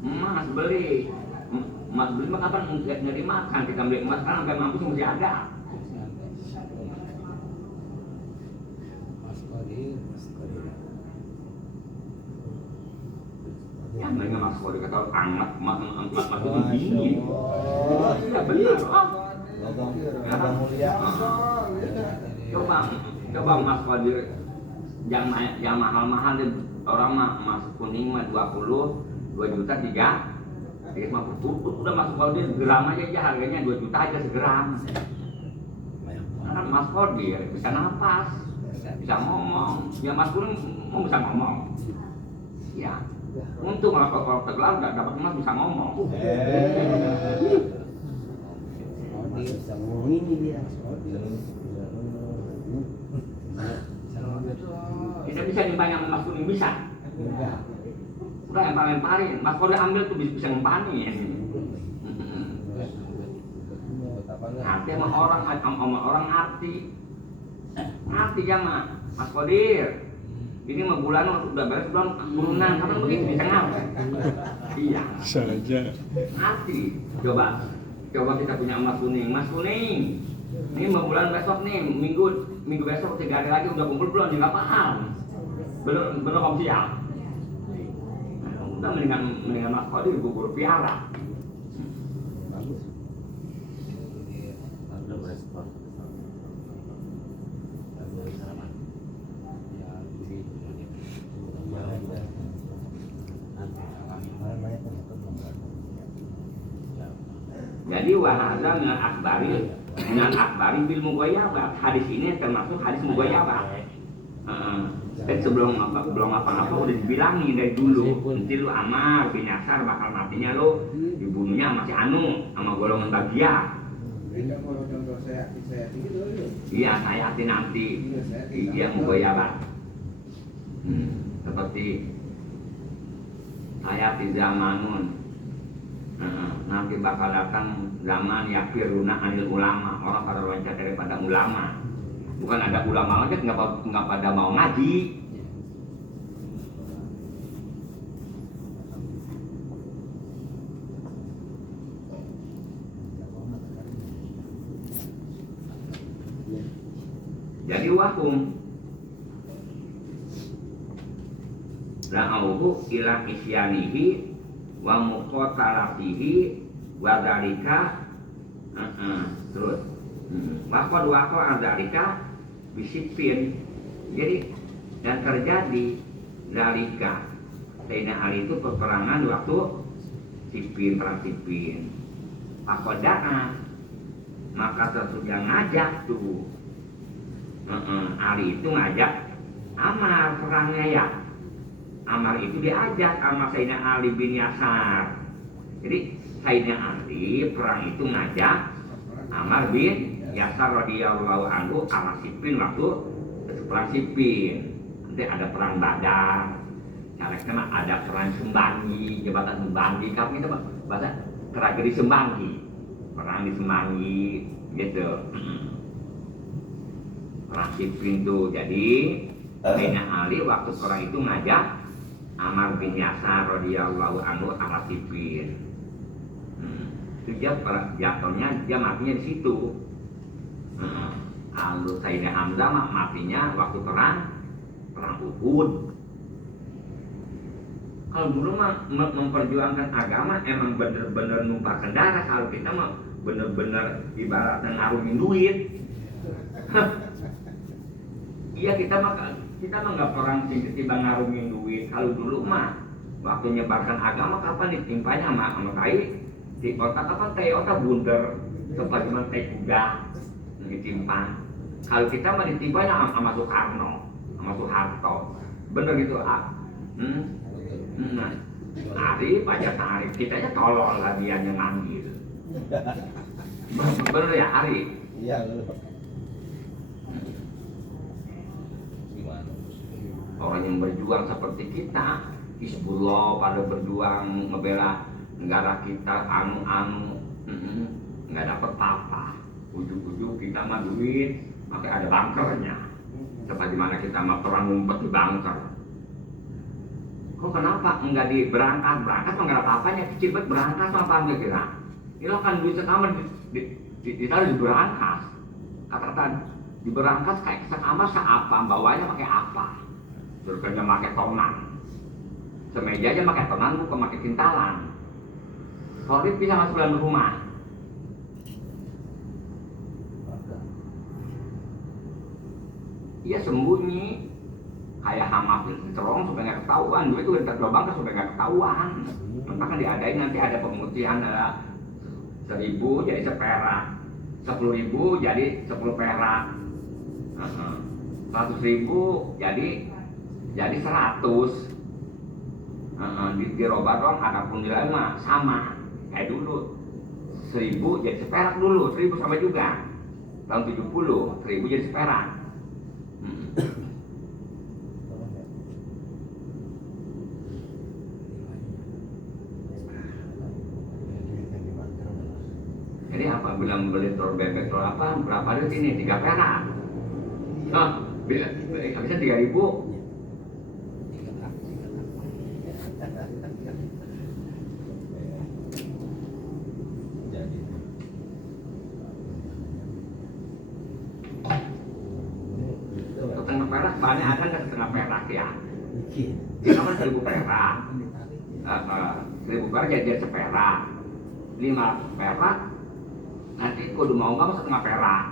Emas beli mah kapan nggak dimakan, kita beli emas sekarang sampai mampus masih ada. Ya mereka Mas Kodi kata anget emas itu dingin. Iya benar. Coba Mas Kodi yang mahal-mahal orang mah emas kuning mah 2 juta 350 udah masuk Kodi gram aja harganya 2 juta aja segram. Karena Mas Kodi ya, bisa napas, bisa ngomong. Ya Mas kuning mau bisa ngomong. Ya, untung kalau tegelam nggak dapat emas bisa ngomong. Bisa ngomong ini dia. Kita bisa nimbang Mas kuning bisa. Udah lemparin, Mas Kodi ambil tuh bisa ngempanin. Arti sama orang ngerti ya Mas Kodir. Ini mah bulan udah beres bulan bulan kapan begitu bisa ngapa? Iya. Saja. Ngerti. Coba kita punya emas kuning. Ini mau bulan besok nih, minggu besok 3 hari lagi udah kumpul belum? Juga paham. Belum om siap. Udah mendingan Mas Kodi bubur piara. Bagus. Jadi wahada minal akbari bil mughayabah. Hadis ini termasuk hadis mughayabah. Dan sebelum apa-apa udah dibilangin dari dulu. Nanti lu Amar bin Yasar bakal matinya lu dibunuhnya sama si Anu sama golongan Bagiyah. Iya, saya hati nanti dia mughayabah. Seperti saya di zamanun, nanti bakal datang zaman yakfiruna anil ulama, orang pada loncat daripada ulama. Bukan ada ulama aja nggak pada mau ngaji. Jadi wakum la'auhu ila isyanihi wa muqatalatihi wa dzalika terus waqad waqa dzalika bisipin. Jadi dan terjadi dzalika Sayyidina Ali itu peperangan waktu Sipin, perang Sipin. Pakodaa maka sesudah ngajak tuh Ali itu ngajak Ammar perangnya ya. Ammar itu diajak sama Sayyidina Ali bin Yasar. Jadi Sayyidina Ali perang itu ngajak Ammar bin Yasar radhiyallahu anhu sama Sipin waktu perang Sipin. Nanti ada perang Badar. Karena ada perang Sembangi, jabatan Sembangi. Kami itu bahasa tragedi Sembangi. Perang di Sembangi gitu. Perang Sipin tuh. Jadi Sayyidina Ali waktu perang itu ngajak Ammar bin Yasar radhiyallahu anhu sama Sipin. Itu dia jatuhnya dia matinya di situ. Lalu Sayyidina Hamzah matinya waktu perang Uhud. Kalau dulu mah memperjuangkan agama emang bener-bener numpahkan darah. Kalau kita mah bener-bener ibaratnya ngarungin duit. Iya kita mah nggak perang tiba-tiba ngarungin duit. Kalau dulu mah waktu nyebarkan agama kapan ditimpanya sama kai di otak apa kai otak bundar sebagaimana kai kuda ditimpa. Kalau kita mah ditimpanya sama Soekarno, sama Soeharto, bener gitu Nah, Arif aja Arif, kitanya tolol lah dia yang manggil. Bener ya Arif? Iya. Orang yang berjuang seperti kita, Hizbullah pada berjuang membela negara kita, nggak dapat apa-apa. Ujung-ujung kita mah duit, maka ada bunkernya. Seperti mana kita mah perang ngumpet di bunker. Kok kenapa nggak berangkat mah nggak ada apa-apanya, kecil banget berangkas apa ambil kira? Ini kan duit sekamar ditaruh di berangkas. Katakan di berangkas kayak sekamar seapa, bawahnya pakai apa? Surganya pakai tonan, semeja aja pakai tonan, bukan pakai kintalan. Korip bisa masuk dalam rumah. Iya sembunyi, kayak Hamas dicerong supaya nggak ketahuan. Duit itu udah terbang kan supaya nggak ketahuan. Maka diadain nanti ada pemutihan, ada 1.000 jadi seperak, 10.000 jadi 10 perak, 100.000 jadi 100. Dirobah dong, adapun nilai mah sama kayak dulu. 1.000 jadi seperak dulu, 1.000 sama juga. Tahun 70, 1.000 jadi seperak. Jadi apabila membeli telur bebek telur apa, berapa duit ini? 3 perak. Habisnya 3.000. Setengah perak, banyak ada nggak setengah perak ya? Kita kan 1.000 perak. 1.000 perak jadi seperak. 5 perak nanti kudu mau nggak setengah perak.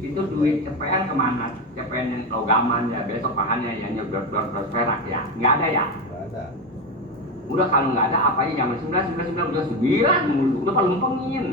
Itu duit cepean kemana? Cepean yang logaman ya, besok pakannya yang nyedot perak ya? Nggak ada ya? Nggak ada. Udah kalau nggak ada apanya zaman 1999 udah kalau ngempengin.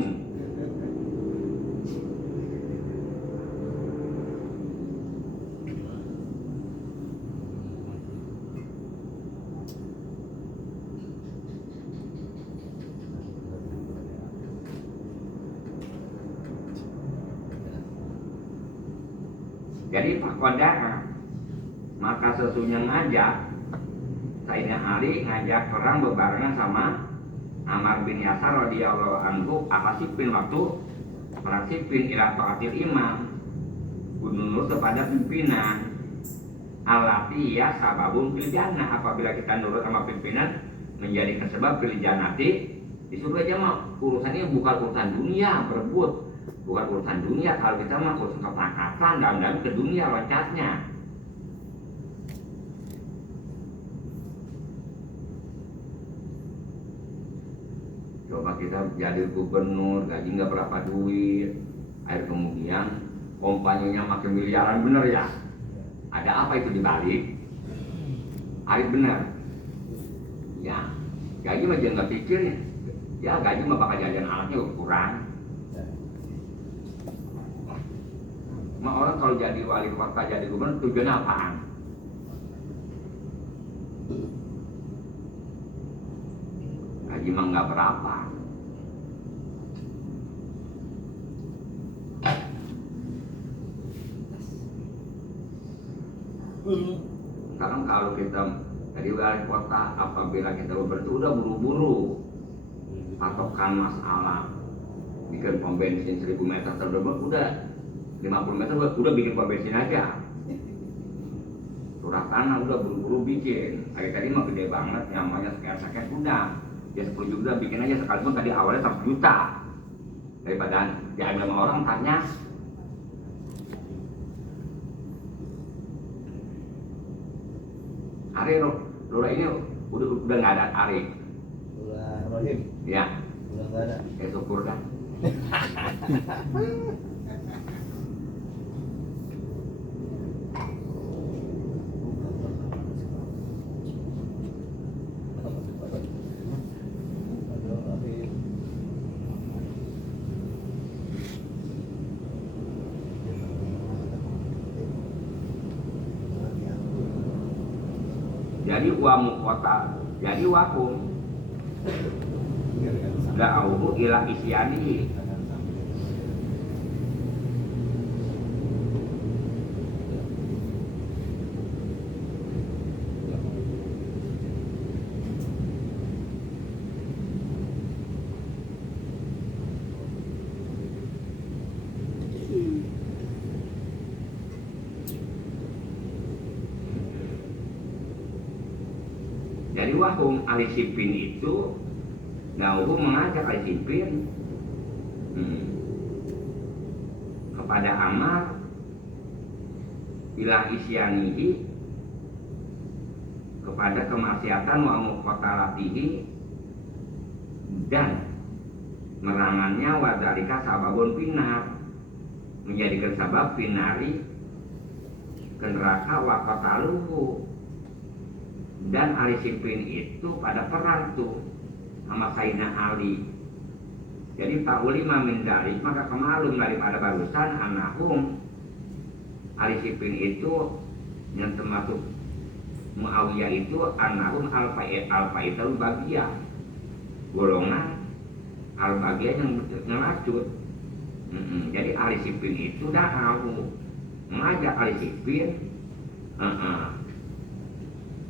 Jadi pakoda maka sesungguhnya ngajak Sayyidina Ali ngajak perang bebarengan sama Ammar bin Yasar radhiyallahu anhu apa sipin waktu perang sipin ila taatil imam nurut kepada pimpinan alati ya sababun fil jannah, apabila kita nurut sama pimpinan menjadikan sebab fil jannati disuruh aja mah urusannya bukan urusan dunia berebut, bukan urusan dunia. Kalau kita mah urusan kepangkatan dalam ke dunia loncatnya. Coba kita jadi gubernur gaji nggak berapa duit, akhir kemudian kompanyonya makin miliaran, bener ya? Ada apa itu di balik? Arif bener. Ya, gaji mah jangan nggak pikir ya gaji mah bakal jajan anaknya kurang. Mah orang kalau jadi wali kota jadi gubernur tujuannya apaan? Gaji mah nggak berapa. Sekarang kalau kita dari wali kota, apabila kita berdua udah buru-buru patokan masalah bikin pom bensin 1000 meter terdekat, udah 50 meter udah bikin pom bensin aja. Surat tanah udah buru-buru bikin. Tadi mah gede banget, namanya sekian udah ya 10 juta bikin aja, sekalipun tadi awalnya 1 juta. Daripada diambil sama orang tanya. Ari Lura ini udah nggak ada Ari. Udah Rohim. Ya. Udah nggak ada. Syukur dah. Jadi uamu kota, jadi wakum da'auhu ila isyanihi. Jadi wahum ahli sipin itu, Nauhum mengajak ahli sipin kepada Ammar ila isyanihi, kepada kemaksiatan wa muqatalatihi dan merangannya, wadhalika sababun finar, menjadikan sabab finari ke neraka, wa qataluhu, dan ahli sipin itu pada perang tuh sama Sayyidina Ali. Jadi ta'ulima min dalik, maka kemalum daripada barusan anahum ahli sipin itu yang termasuk Muawiyah itu anahum al-faitul bagiyah, golongan al-bagiyah yang ngelacut. Jadi ahli sipin itu dah tahu mengajak ahli sipin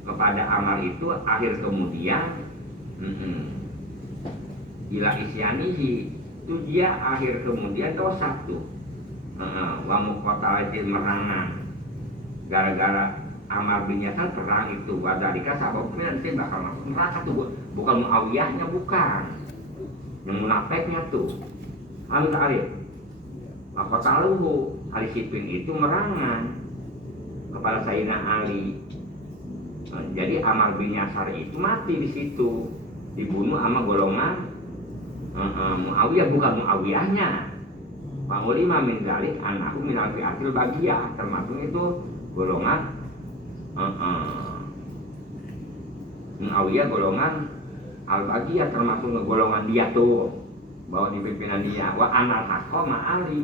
kepada amal itu, akhir kemudian ila isyanihi itu dia akhir kemudian dosa tuh wa muqatalatil merangan gara-gara Ammar bin Yasar perang itu, wadhalika sababnya nanti bakal masuk neraka tuh, bukan Muawiyahnya, bukan yang munafeknya tuh. Amin alif maqataluhu, ahli sipin itu merangan kepada Sayyidina Ali. Jadi Ammar bin Yasar itu mati di situ, dibunuh sama golongan Muawiyah, bukan Muawiyahnya. Pangulima min dzalik annahu min al-fi'atil bagiyah, termasuk itu golongan Muawiyah, golongan al-bagiyah, termasuk golongan dia tuh, bahwa di pimpinan dia. Wa anal haqqo ma'ali,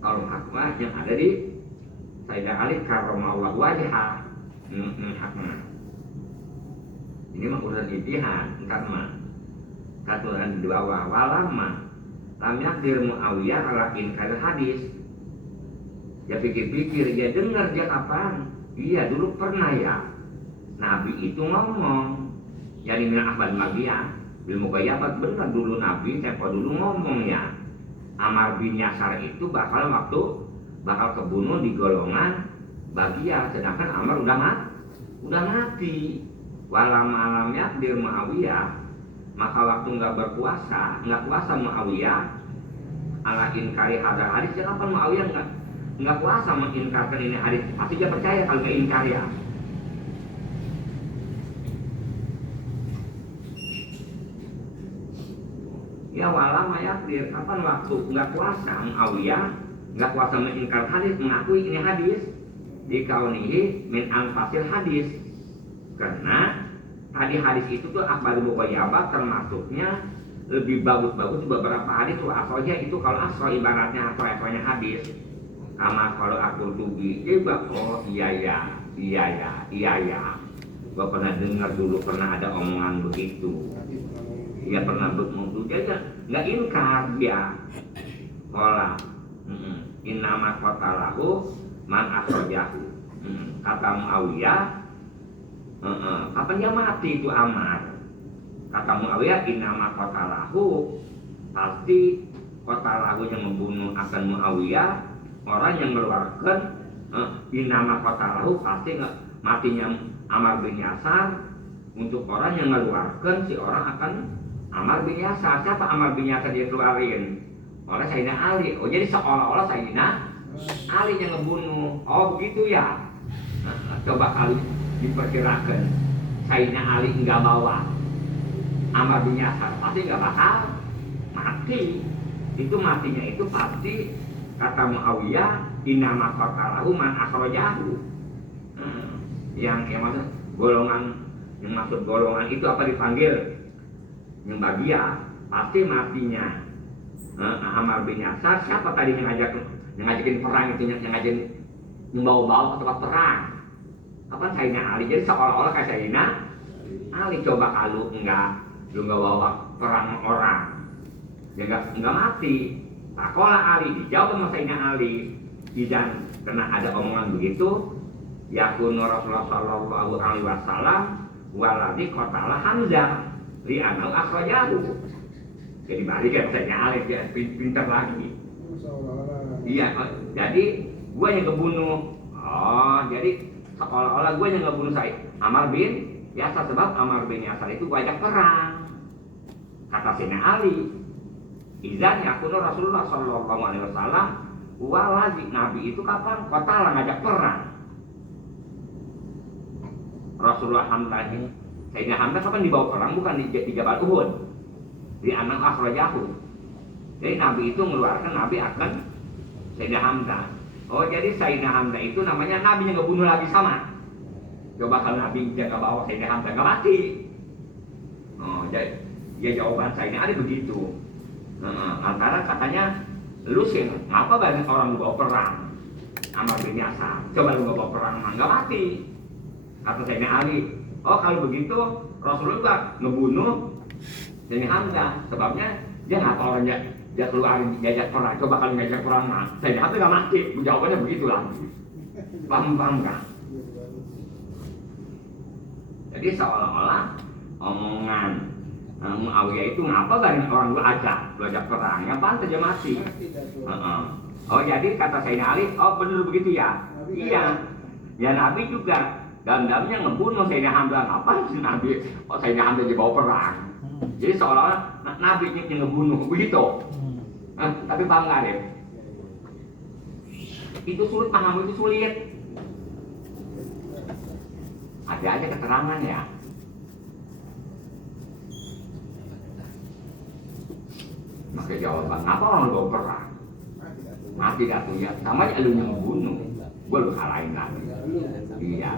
kalau hakmah yang ada di Sayyidina Ali karramallahu wajhah. Ini mah urusan ijtihad, karena katuran di bawah walama lam yakdir Muawiyah ala inkar hadis. Dia pikir-pikir, dia dengar dia kapan? Iya dulu pernah ya. Nabi itu ngomong, jadi min ahbad magiyah, bil mughayyabat, benar dulu Nabi tempo dulu ngomong ya. Amar bin Yasar itu bakal kebunuh di golongan Bagiyah, sedangkan Amar udah mati. Walam alamnya di Muawiyah, maka waktu nggak kuasa Muawiyah ala inkari hadal hadis. Kenapa Muawiyah nggak kuasa mengingkarkan ini hadis? Pasti dia percaya kalau nggak ingkar ya. Ya walam yakdir, kapan waktu nggak kuasa Muawiyah, nggak kuasa mengingkar hadis, mengakui ini hadis dikaunihi min anfasil hadis, karena tadi hadis itu tuh akhbarul mughayyabat, termasuknya lebih bagus beberapa hadis tuh asalnya itu. Kalau asal ibaratnya asal-asalnya hadis, sama kalau aku tugi juga, oh iya ya gua pernah dengar dulu pernah ada omongan begitu. Dia pernah bermutu, dia nggak ingkar dia. Kola, innama qatalahu man akhrajahu. Kata Muawiyah, kapan dia mati itu Amar? Kata Muawiyah, innama qatalahu, pasti qatalahu yang membunuh akan Muawiyah, orang yang mengeluarkan innama qatalahu, pasti matinya Amar bin Yasar untuk orang yang mengeluarkan si orang akan Amar bin Yasar. Siapa Amar bin Yasar dia keluarin? Oleh Sayyidina Ali. Oh jadi seolah-olah Sayyidina Ali yang ngebunuh. Oh begitu ya. Coba kali diperkirakan Sayyidina Ali nggak bawa Amar bin Yasar, pasti nggak bakal mati. Itu matinya itu pasti kata Muawiyah, innama qatalahu man akhrajahu. Yang maksud golongan itu apa dipanggil? Yang Bagiyah, pasti matinya Amar bin Yasar. Siapa tadi yang ngajakin perang itu, yang bawa ke tempat perang? Apa Sayyidina Ali? Jadi seolah-olah kayak Sayyidina Ali. Coba kalau enggak bawa perang orang, ya enggak mati. Takola Ali, dijawab sama Sayyidina Ali. Dan karena ada omongan begitu, yakunu Rasulullah sallallahu alaihi wasallam waladhi qatala Hamzah li anal akhrajahu. Jadi balik ya Sayyidina Ali, dia pintar lagi. Iya, jadi gue yang kebunuh. Oh, jadi seolah-olah gue yang ngebunuh saya Amar bin Yasar, sebab Amar bin Yasar itu gue ajak perang. Kata Sayyidina Ali, izan yakunu Rasulullah sallallahu alaihi wasallam waladhi, Nabi itu kapan? Qatala, ngajak perang. Rasulullah Hamzah, Sayyidina Hamzah kapan dibawa perang? Bukan di Jabal Uhud, di anak akhrajahu. Jadi Nabi itu mengeluarkan Nabi akan Sayyidina Hamzah. Oh jadi Sayyidina Hamzah itu namanya Nabi yang ngebunuh lagi sama. Coba kalau Nabi jaga bawa Sayyidina Hamzah nggak mati. Oh jadi ya jawaban Sayyidina Ali begitu. Antara katanya lu sih ngapa banyak orang lu bawa perang Amar bin Yasar, coba lu bawa perang nggak mati. Kata Sayyidina Ali, oh kalau begitu Rasulullah ngebunuh Sayyidina Hamzah, sebabnya dia nggak tahu orang dia keluarin diajak perang. Coba kalau ngajak perang mah Sayyidina Hamzah nggak mati. Jawabannya begitu lah. Paham kan? Jadi seolah-olah omongan Muawiyah itu ngapa banyak orang lu ajak perang, ngapain saja mati. Oh jadi kata Sayyidina Ali, oh benar begitu ya? Iya. Ya Nabi juga dam-damnya ngebunuh Sayyidina Hamzah. Ngapain sih Nabi? Oh Sayyidina Hamzah dibawa perang. Jadi seolah-olah Nabi yang ngebunuh begitu. Tapi paham nggak deh? Itu sulit, paham itu sulit. Ada aja keterangan ya. Maka jawaban, apa orang bawa perang? Mati gak tuh ya, sama aja lu yang ngebunuh. Gue lu kalahin lagi. Iya,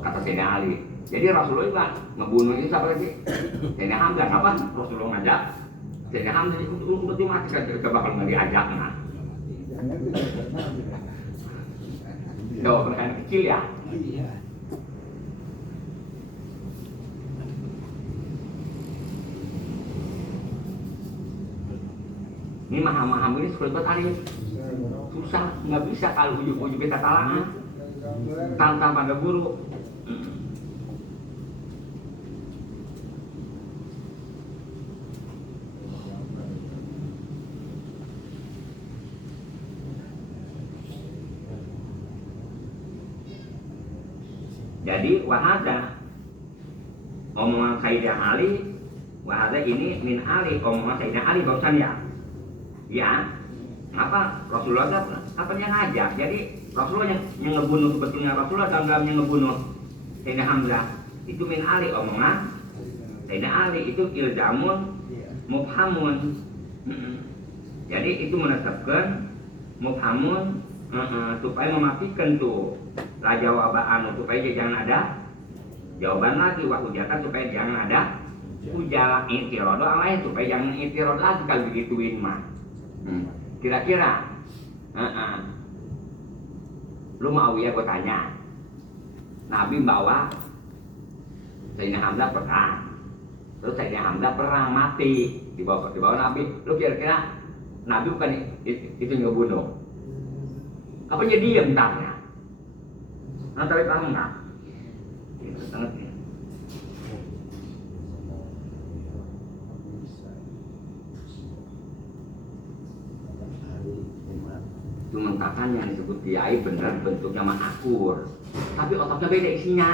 kata Sayyidina Ali. Jadi Rasulullah juga ngebunuh itu siapa lagi? Sayyidina Hamzah, apa? Rasulullah ngajak Sayyidina Hamzah itu udah mati kan, coba kalau nggak diajak nah. Jawaban anak kecil ya. Ini maham ini sulit buat Arif. susah, nggak bisa kalau ujuk-ujuk kita talangan tanpa pada guru. Jadi wahada omongan Sayyidina Ali, wahada ini min Ali, omongan Sayyidina Ali barusan ya apa Rasulullah apa yang ngajak. Jadi Rasulullah yang ngebunuh, sebetulnya Rasulullah dalam yang ngebunuh Sayyidina Hamzah itu min Ali, omongan Sayyidina Ali itu ilzamun mubhamun. Jadi itu menetapkan mubhamun supaya memastikan tuh lah jawaban supaya jangan ada jawaban lagi, wa hujatan supaya jangan ada hujah, intirodo lain supaya jangan intirod lagi kalau begituin mah. Kira-kira lu Muawiyah gue tanya, Nabi bawa Sayyidina Hamzah perang, terus Sayyidina Hamzah perang mati dibawa Nabi, lu kira-kira Nabi bukan itu ngebunuh apa jadi diem tanya? Tapi paham nggak? Itu sangat ya. Itu mentakan yang disebut kiai benar bentuknya mah akur, tapi otaknya beda isinya.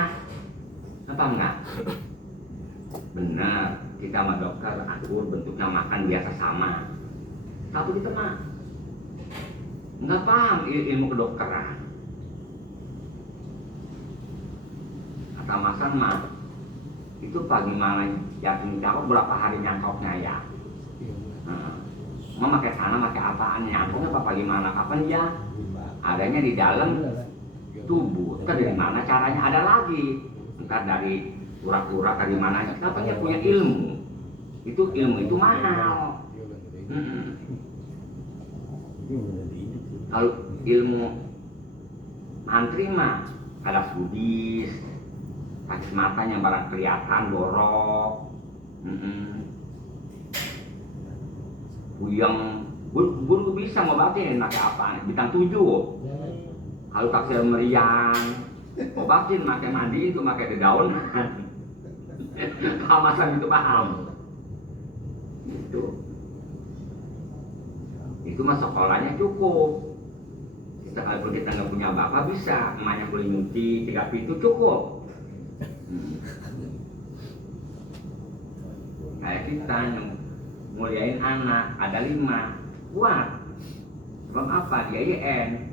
Apa enggak? Benar, kita sama dokter akur bentuknya makan biasa sama, tapi kita mah nggak paham ilmu kedokteran. Kata Masan mah itu bagaimana yakin jawab berapa hari nyangkoknya ya. Mau pakai sana pakai apaan, nyangkoknya apa bagaimana, kapan ya adanya di dalam tubuh. Entah dari mana caranya ada lagi, entah dari urat-urat dari mana. Kenapa dia punya ilmu itu mahal. Kalau ilmu mantri mah ada Buddhis, pakai matanya barang kelihatan borok, Buyang guru bisa ngobatin pakai apa? Bintang 7. Kalau taksir meriang, obatin pakai mandi itu pakai dedaunan. Kamasan itu paham. Itu mah sekolahnya cukup. Kalau kita nggak punya bapak bisa, emaknya boleh nyuci 3 pintu cukup. Kayak kita yang muliain anak ada 5 kuat. Sebab apa? Dia IN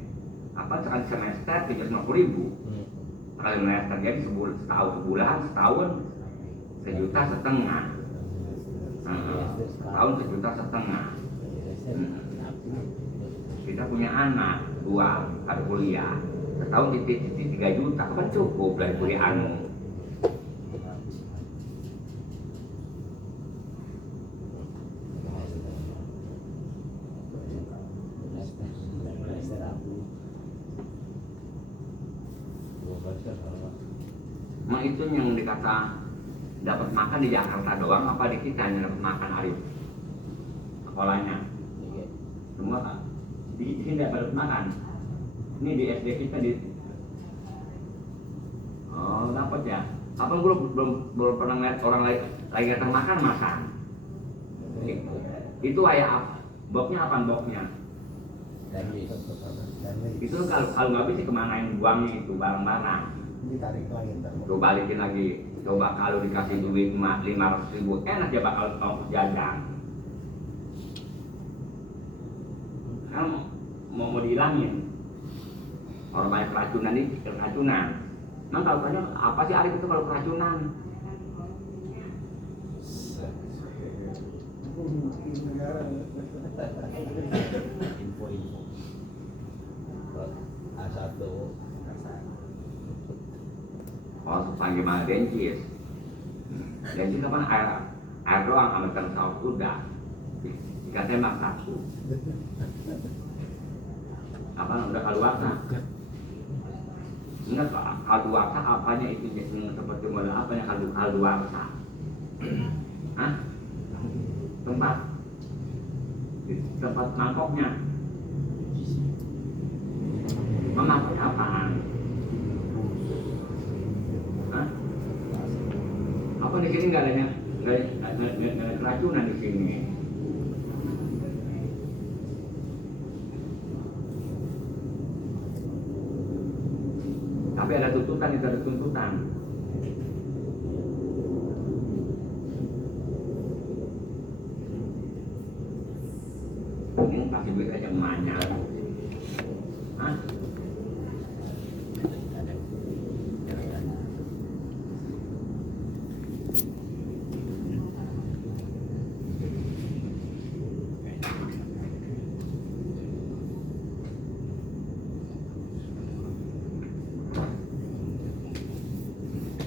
apa sekali semester 750.000. Sekali semester jadi setahun 1,5 juta. Setahun 1,5 juta. Kita punya anak 2 ada kuliah setahun titik 3 juta kan cukup dari kuliah anu. Mak itu yang dikata dapat makan di Jakarta doang apa di kita yang dapat makan Arif sekolahnya semua kan di sini dapat makan. Ini di SD kita dapat ya. Apa belum pernah ngeliat orang lagi datang makan masak. Itu ayah apa? Boknya apa boknya? Itu kalau nggak bisa kemanain buangnya itu barang-barang. Ditarik lagi ntar. Tuh balikin lagi. Coba kalau dikasih duit 500.000 enak ya bakal jajan. Kan mau dihilangin. Orang banyak keracunan ini keracunan. Nah kalau tanya apa sih Arif itu kalau keracunan? Info. A1. Oh panggil mana dencis. Dencis apa air doang sama ikan saus kuda. Ikan tembak 1. Apa udah kaluarsa? Enggak, kaluarsa apanya itu seperti model apanya kaluarsa? Hah? Tempat mangkoknya. Memakai apaan? Hah? Apa di sini nggak ada keracunan di sini? Tapi ada tuntutan, itu ada tuntutan. Ini kasih duit aja emaknya. Hah?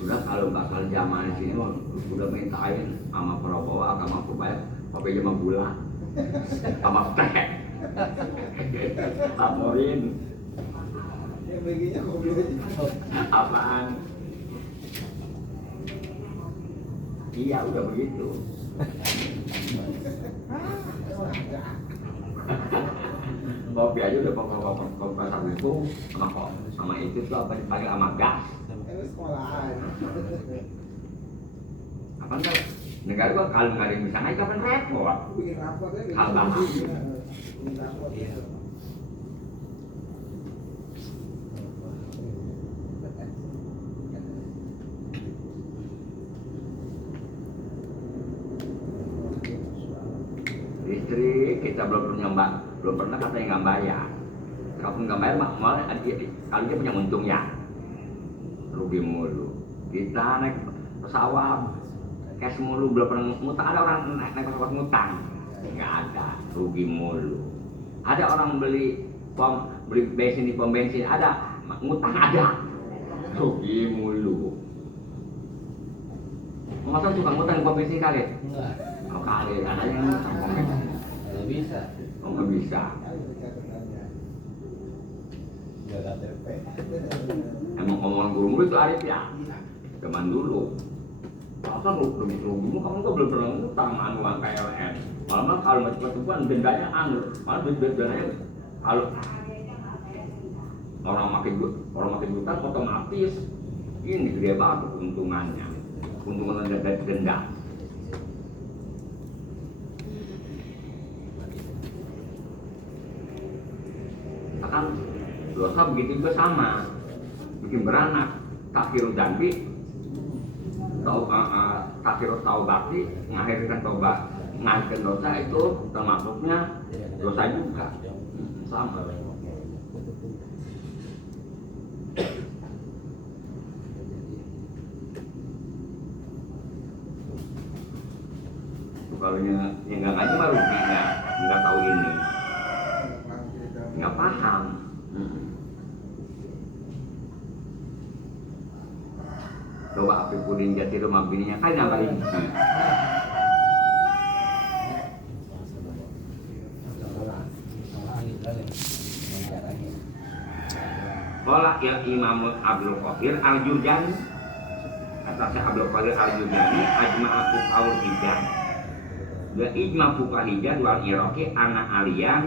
Udah kalau bakal zaman di sini udah mintain sama Prabowo agama supaya kopi sama gula sama teh tamorin Ya baginya kopi aja. apaan iya udah begitu kopi aja udah kopi sama itu sama itu tuh apa dipakai sama gas Ini sekolahan. apa enggak negara gua kalau nggak ada yang bisa naik kapan repot Bikin rapot ya. Abang. Bikin rapot. Iya. listrik kita belum pernah katanya nggak bayar kalau nggak bayar malah kalau dia punya untung ya rugi mulu kita naik pesawat cash mulu belum pernah ngutang ada orang naik pesawat ngutang nggak ada rugi mulu ada orang beli bensin di pom bensin ada ngutang ada rugi mulu masa suka ngutang di pom bensin kali Enggak, kalau kali ada yang ngutang pom bensin nggak bisa. nggak bisa Nggak ada KTP. emang omongan guru itu Arif ya zaman dulu masa rugi kamu kan belum pernah ngutang sama uang PLN malah kalau masih pertemuan dendanya malah dendanya kalau orang makin utang otomatis ini gede banget keuntungannya keuntungan denda kan dosa begitu juga sama bikin beranak takhirul jambi takhirul taubati mengakhirkan tobat mengakhirkan dosa itu termasuknya dosa juga sama kalau yang nggak ngaji mah ruginya nggak tahu ini nggak paham coba api puding jati rumah bininya kan yang kali Qala ya Imam Abdul Qadir Al-Jurjani kata Syekh Abdul Qadir Al-Jurjani ajma'atu qaul hijab wa ijma fuqahiyah wal iraqi ana aliyan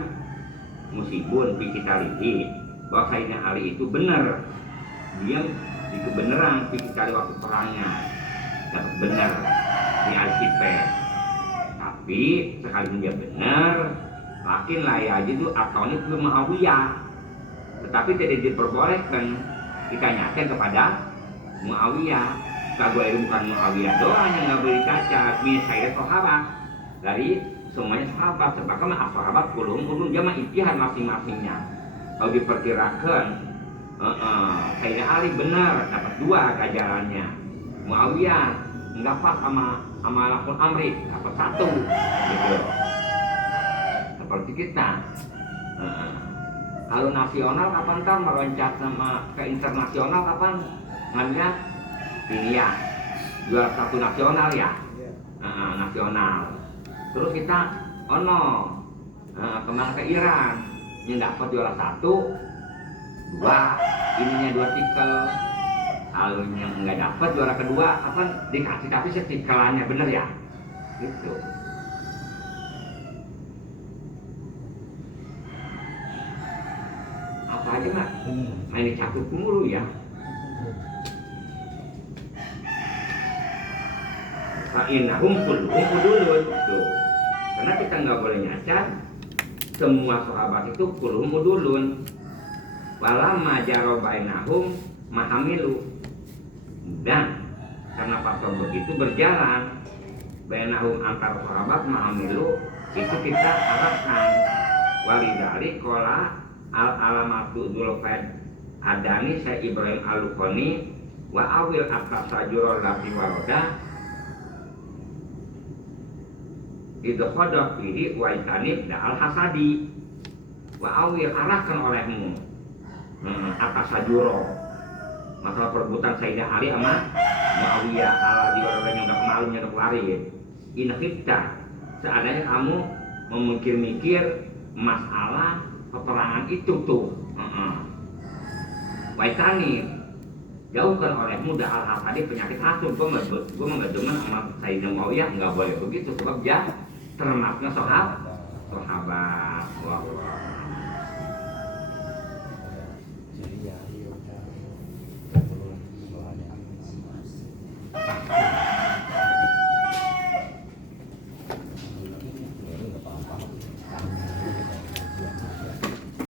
musibun fi kitalihi bahwa Sayyidina Ali itu benar dia itu beneran fi kitali waktu perangnya dapat benar di Al-Sipe tapi sekalipun dia benar lakin layak itu atau ini belum Muawiyah tetapi tidak diperbolehkan ditanyakan kepada Muawiyah kalau itu bukan Muawiyah doang yang nggak boleh dicaca misalnya sahabat dari semuanya sahabat sebabkan sahabat ulum dia mah ijtihad masing-masingnya kalau diperkirakan Sayyidina Ali benar dapat 2 ganjarannya Muawiyah nggak pas sama lakon Amri dapat 1 gitu seperti kita kalau nasional kapan kan meloncat sama ke internasional kapan ngambilnya ini ya juara 1 nasional ya nasional terus kita kemana ke Iran yang dapat juara 1 2 ininya 2 tikel kalau yang nggak dapat juara kedua apa dikasih tapi setikelannya bener ya gitu apa aja nggak Main dicakup mulu ya. Fa'inahum kulluhum udulun tuh. Karena kita nggak boleh nyacat semua sahabat itu kulluhum udulun. Walamma jaro bainahum mahamilu. Dan karena faktor begitu berjalan bainahum antar sahabat mahamilu itu kita harapkan walidali kola al alamatu dzulfaid adani sa Ibrahim al-Luqani wa awil atas sajurul lati waroda idkhodoh fihi wa itanib da al-hasadi wa awil arahkan olehmu atas sajuro masalah perebutan Sayyidah Ali sama Muawiyah ala diwarodanya udah kemalumnya udah kelarin inakita seandainya kamu memikir-mikir masalah peperangan itu tuh waitani jauhkan olehmu da al-hasadi penyakit hasud. Gue nggak demen sama Sayyidah Muawiyah, nggak boleh begitu sebab dia termasuknya sahabat